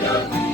Bye.